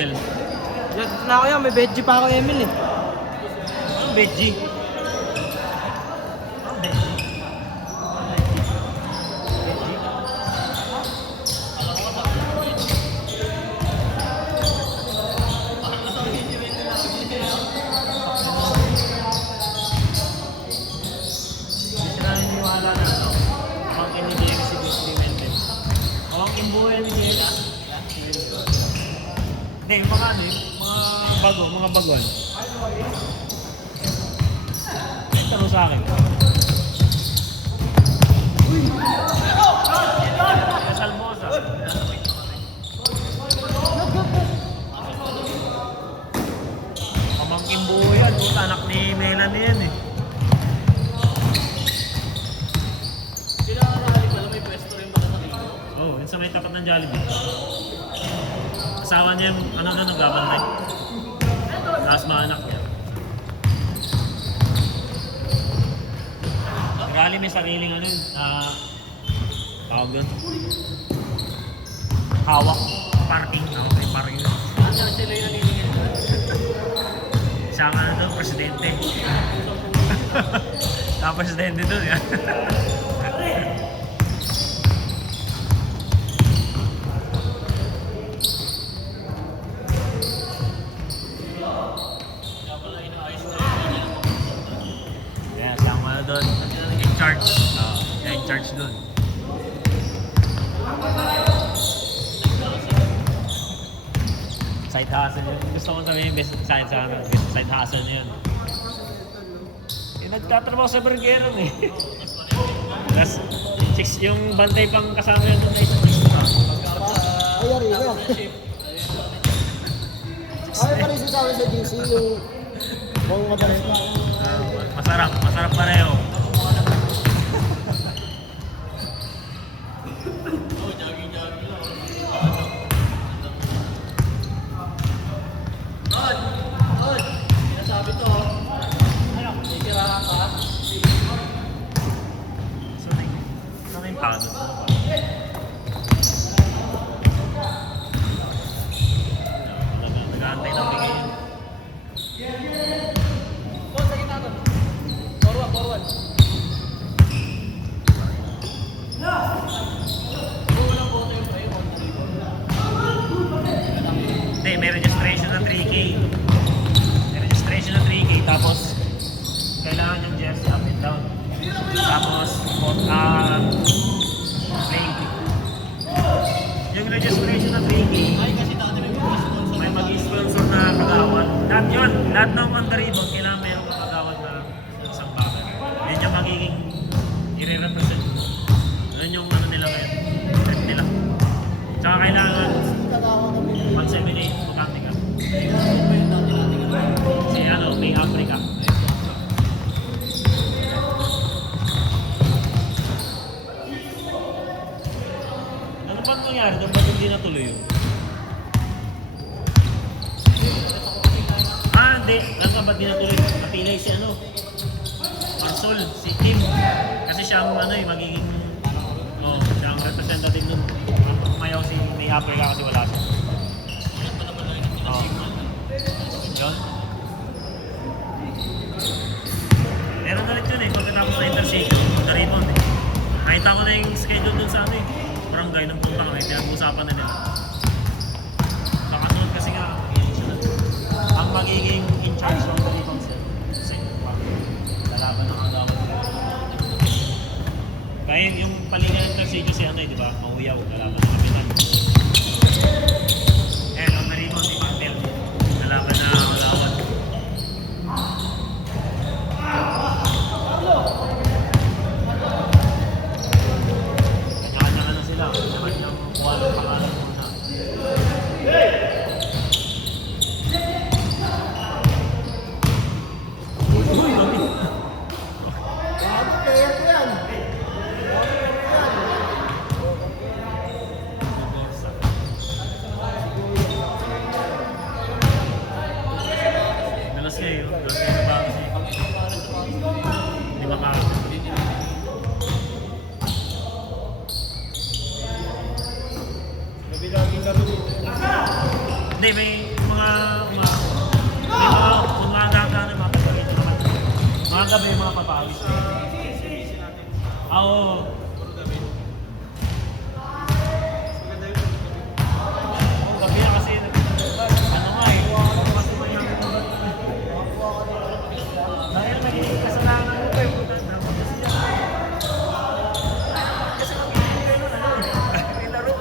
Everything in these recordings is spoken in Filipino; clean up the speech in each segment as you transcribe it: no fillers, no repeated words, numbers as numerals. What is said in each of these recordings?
Rodel. Yan na ako yan, may veggie pa ako Emil eh. Anong veggie? Hindi, yung mga ano mga bagon. May tanong sa akin. Salmosa. Pamangkin buo yan. Anak ni Melanie yan eh. Oo, yun sa may tapat ng Jollibee. Asawa niya yung nagbabantay. Tapos mga anak niya. Nagali may sariling tawag doon. Hawak. Parking. Okay, parking. Sila yung nalilingin. Isama na doon, presidente. Presidente doon yan. Doon, in charge. In charge doon. Side hustle yun. Gusto ko sabihin best side hustle yun. Nagtatrabaho sa burgeron eh. Tapos yung bantay pang kasama yun doon na isang Ay, Rico. Ay, pa rin sa amin sa GC yung mga madalas na. Masarap pareho. Sinasabi to. Ano? Titirahan ka? Saan yung pagod mo? Nag-aantay na bigay. Forward. Hindi, may registration na 3K. May registration na 3K, tapos kailangan yung jersey up and down. Tapos, play. Yung registration na 3K, may mag-sponsor na kagawad. Lahat ng mandaribon, kailangan mayroong kagawad na isang bagay. Yun yung magiging i-represent. Yun yung nila ngayon. Set nila. Tsaka kailangan mag-seminate bukante ka. Si May Africa. Ano pa nangyari? Doon ba hindi natuloy yun? Hindi. Alam ka ba't di natuloy? Napilay si Marsol, si Kim. Kasi siya ang magiging siya ang representative nun. Mayaw si May Africa kasi wala siya. Yun. Meron ulit yun eh. Pagkatapos na intercity, na Raymond eh. Nakita ko na yung schedule dun sa barangay ng punta kami. Pinag-usapan na nila. Nakasunod kasi nga ang magiging in charge ng Raymond lalaban ng agawad. Kaya yung palingan ng intercity si di ba? Mauyaw, lalaban ng kapitan. Ang Raymond si Martel, lalaban na agawad. Kanya-kanya na sila. Kanya-kanyang kuha ng pangalan muna. Uy, lami. Player ko yan. Dalas kayo. Dalas kayo na ba kasi? Hindi maka... Hindi, may umaga ka na mga taga rito naman. Mga gabi mga papawis. Oo. Gabi na kasi ano nga eh. Kasi may dahil naging kasalanan mo pa yung putan. Kasi mag-iingin kayo nun, ano? May laro.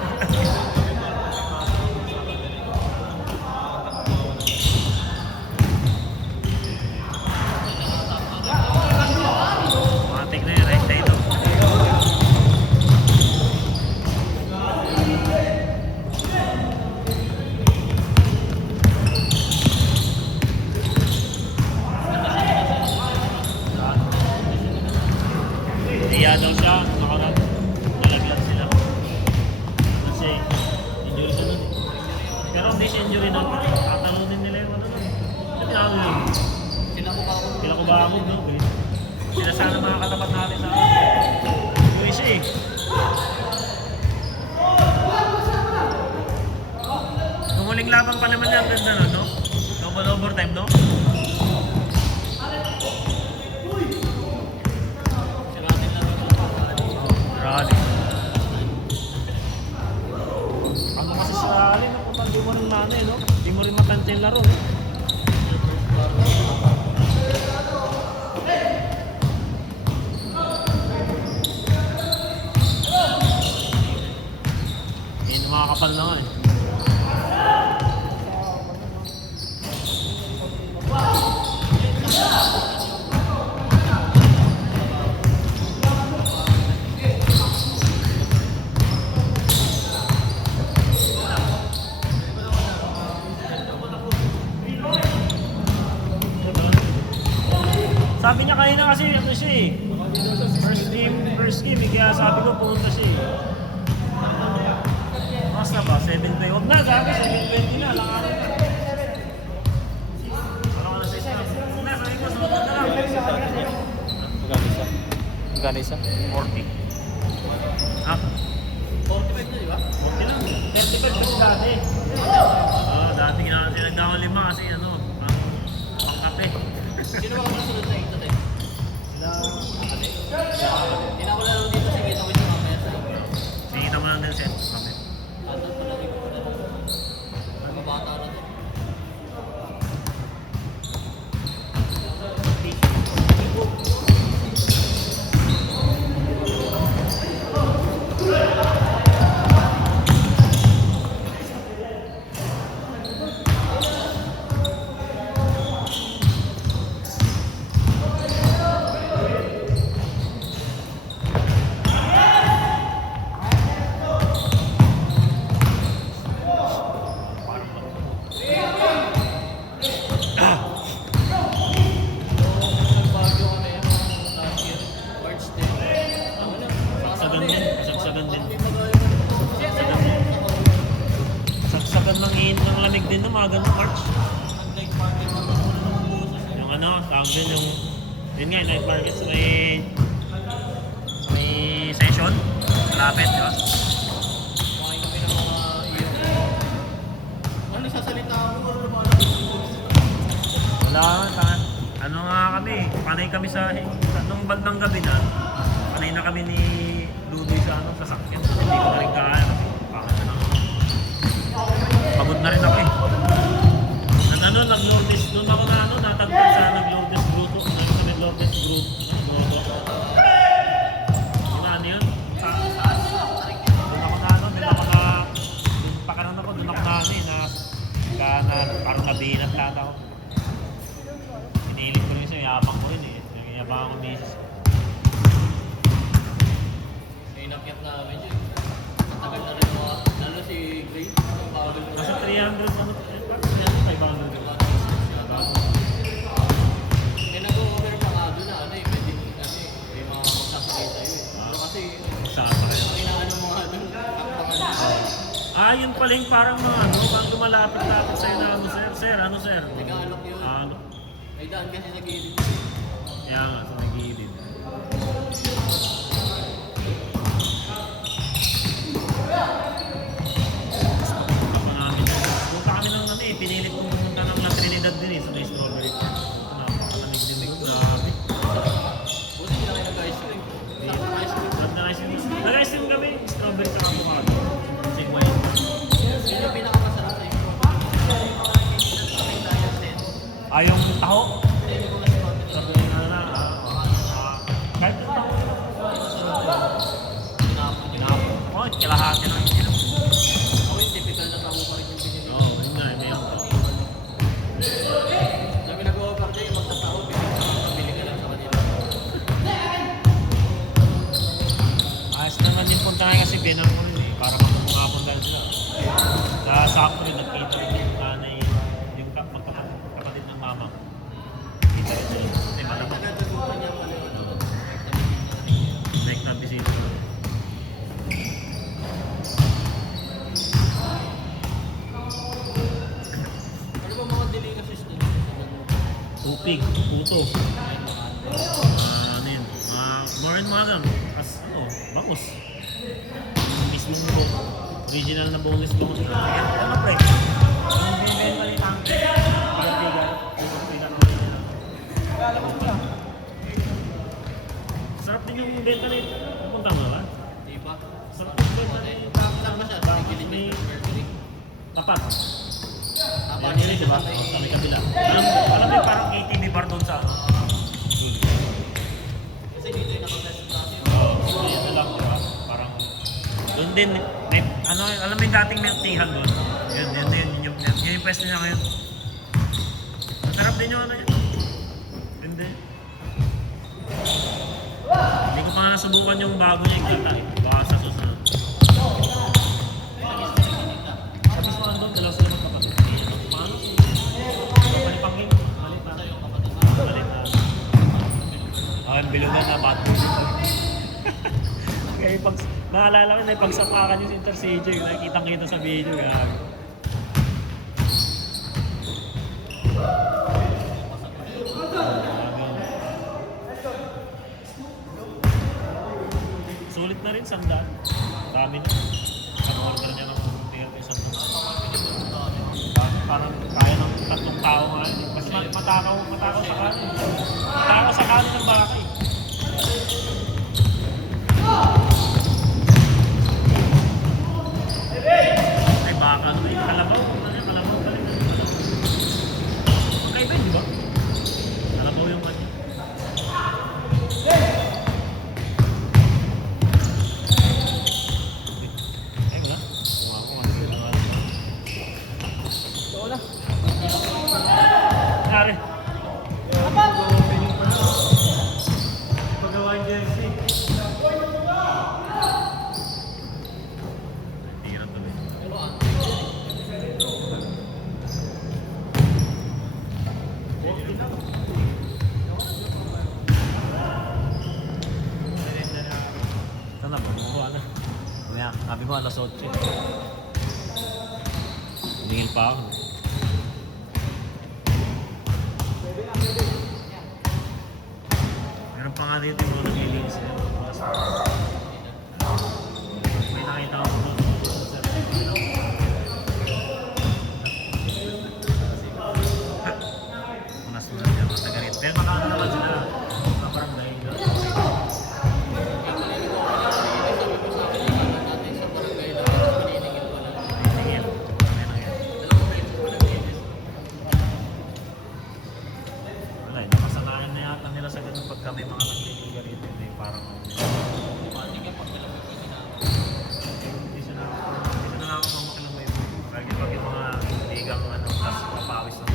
Matik na yun, right side ito. Iya daw siya, nakarag. Nalaglag sila. Kasi, injury siya nun. Pero hindi siya injury nun. Tatalunin nila yung ano nun. Hindi ako yun. Kinakubamog nun. Sila sana mga katapat natin sa injury siya eh. Nung huling laban pa naman yan, ganda na, no? Double overtime, no? Grabe. Ano kasi sa alin, kung hindi mo rin nanay, no? Hindi mo rin matante yung laro, no? Yan, mga kapal na nga eh. Sabi niya kanina kasi ano siya eh. First game eh. Kaya sabi ko pumunta siya eh. Mas na ba? 7:20. Huwag na sabi, 7:20 na. Langarin na. Parang ano sa isa. Huwag na, sabi ko, sumunod na lang. Magkano isa? 40. Ha? 45 na, di ba? 40 lang. 35 kasi dati. Oo, dati nagdawang 5 kasi ano, pang-kape. Sino ba ang sunod na ito tayo? Hindi ko lang dito si Kita Win mamaya sa Nakikita mo lang din siya. Kape. Magbabata na to. Kasagsagan din. Kasagsagan din. Kasagsagan ng lamig din ng mga ganun March. Yung ano, tawag din yung yun nga, night market sa may session. Malapit, di ba? Kumain kami ng mga iyo. Ano sasalita ako? Wala ka. Ano nga kami, panay kami nung bandang gabi na, panay na kami ni Dudoy sa ano, sa sakyan. Hindi ko na rin kaya. Pagod na rin ako eh. Nag-Lourdes, doon ako na natagpag sa nag-Lourdes Gruto. Sa nag-Lourdes Gruto. Ano yun? Saan? Doon ako parang nabinat lahat ako. Pinilit ko rin siya, yabang ko rin eh. Yung yabang ako misis. Inakyat namin yun. Tagal na rin mga, lalo si Gray. Kasi 300, ano, 500. May nag-over pa nga doon na ano eh, pwede kasi may mga magsasakay sa'yo eh. Pero kasi, Saan pa rin? ang inaano mo nga doon, Yun pala yung parang mga ano, bang lumalapit-lapit sa'yo na ano, sir? Sir, ano, sir? nag-aalok yun. Ano? May daan kasi sa gilid. Kaya nga, sa nagigilid. Punta namin. Punta kami ng ano eh, pinilit kong sakto rin nagkita rin yung nanay, yung kapatid ng mama ko. Kita rin sila. Kasi malamang. Natutupan niya pala yun. Like na bisita. Ano ba mga delicacies doon sa ganun? Tupig, puto. Ano yun? More and more lang. As ano, bangus. Yung mismong original na boneless bangus na. Kaya ano pre? Yung beben malitang. Pagpigan. Yung pigan mo yun. Sarap din yung benta na ito. Pupunta mo na ba? Di ba? Sarap yung benta na ito. Saan ba siya? Sa Gilid yung Mercury? Tapat. Apa Yan yun, di ba? Sa may kabila. Alam mo yung parang ATV bar doon sa ano? Kasi dito yung nakatest natin. Oo, yun na lang, di ba? Parang doon din, may, ano, alam mo yung dating milk teahan doon? Yun yung pwesto niya ngayon. Masarap din yung ano yun. Hindi. Hindi ko pa nga nasubukan yung bago niya yung gata eh. Baka sa susunod. Sabi sa mga doon, dalaw sila magkapatid. Paano? Malipangin. Malita. Malita. Ang bilugan na bato. Kaya pag naalala ko na pagsapakan yung Inter CJ, nakikita-kita sa video. Grabe. Sulit na rin, sandaan. Dami na. Ang order niya ng tier ko sandaan. Parang kaya ng tatlong tao nga yun. Kasi matakaw sa kanin. Matakaw sa kanin ng Barakay. Ay baka ano yung kalabaw. Ano yung kalabaw? Magkaiba yun, di ba? Kalabaw yung kanya. Ay wala. Kung ako mag-wala. Wala. Pare. Pagawa yung jersey. Tira tuloy. Pero Saan na ba? Bukuha na. Mamaya, sabi mo alas 8. Humingil pa ako. Meron pa nga dito yung mga naglilinis nila. May nakita ko doon. Unas mo na siya, mataganit. Pero makakano naman sila. Mga parang dahil doon. Tingin. Wala, nakasanayan na yata nila sa ganun pagka may mga nagliliga rito. May parang hindi sila na ako mamakilamay. Lagi pag yung mga ligang ano, tapos papawis na.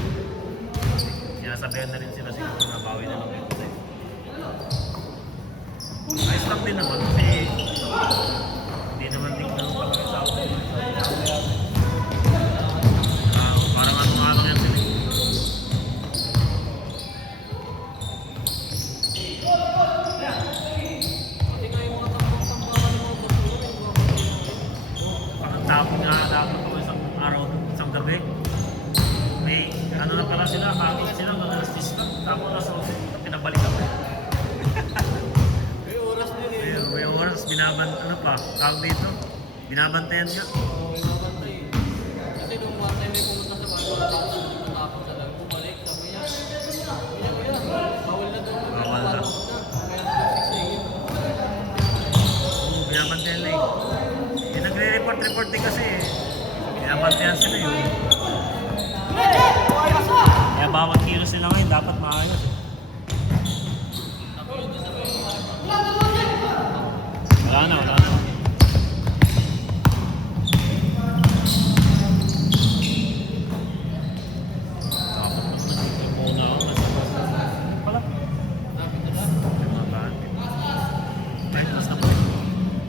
Sinasabihan na rin sila siguro na bawi na lang yung kasi. Ayos lang din naman kasi hindi naman din ganun palaki sa ako. Parang ano nga lang yan sila. Tapos nga dapat ako isang araw, isang gabi. May ano na pala sila, kakit sila, madalas discount. Tapos na so, pinabalik ako. may oras din eh. May oras, ano pa, tawag dito. Binabantayan nga. Oo, mabantay. Kasi nung one time may pumunta sa bago, tapos matapos sa lang, bumalik, sabi niya, bawal na daw. Bawal na. Kaya nag-fix na yun. Binabantayan na eh. Nagre-report din kasi eh. Binabantayan sila yun. Kaya bawat kilos nila ngayon dapat maayos eh. Wala na.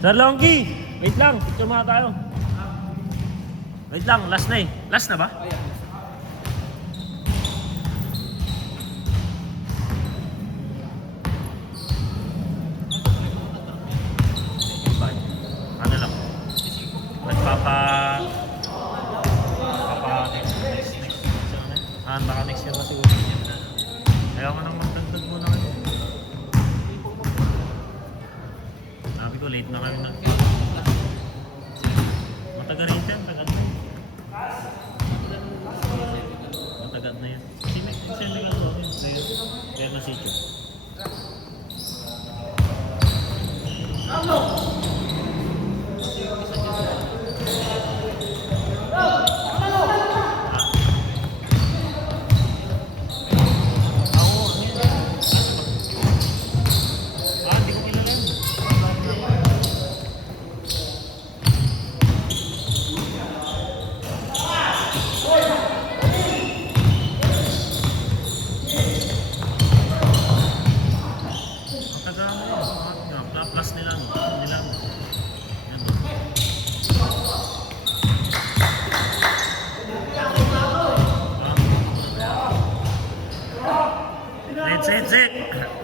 Sir Longki, wait lang, picture muna tayo. Wait lang, last na eh. Last na ba? Ayan. Bye. Ano lang? Nagpapa baka next year na siguro. Ayaw ko nang magdagdag muna kayo. Sabi ko late na kami na. Matagal rin yan, tagad na. Matagal na yan. Semi ka doon yun. Kaya na sityo. Plus nila, no? Nila, no? Yan, no? Let's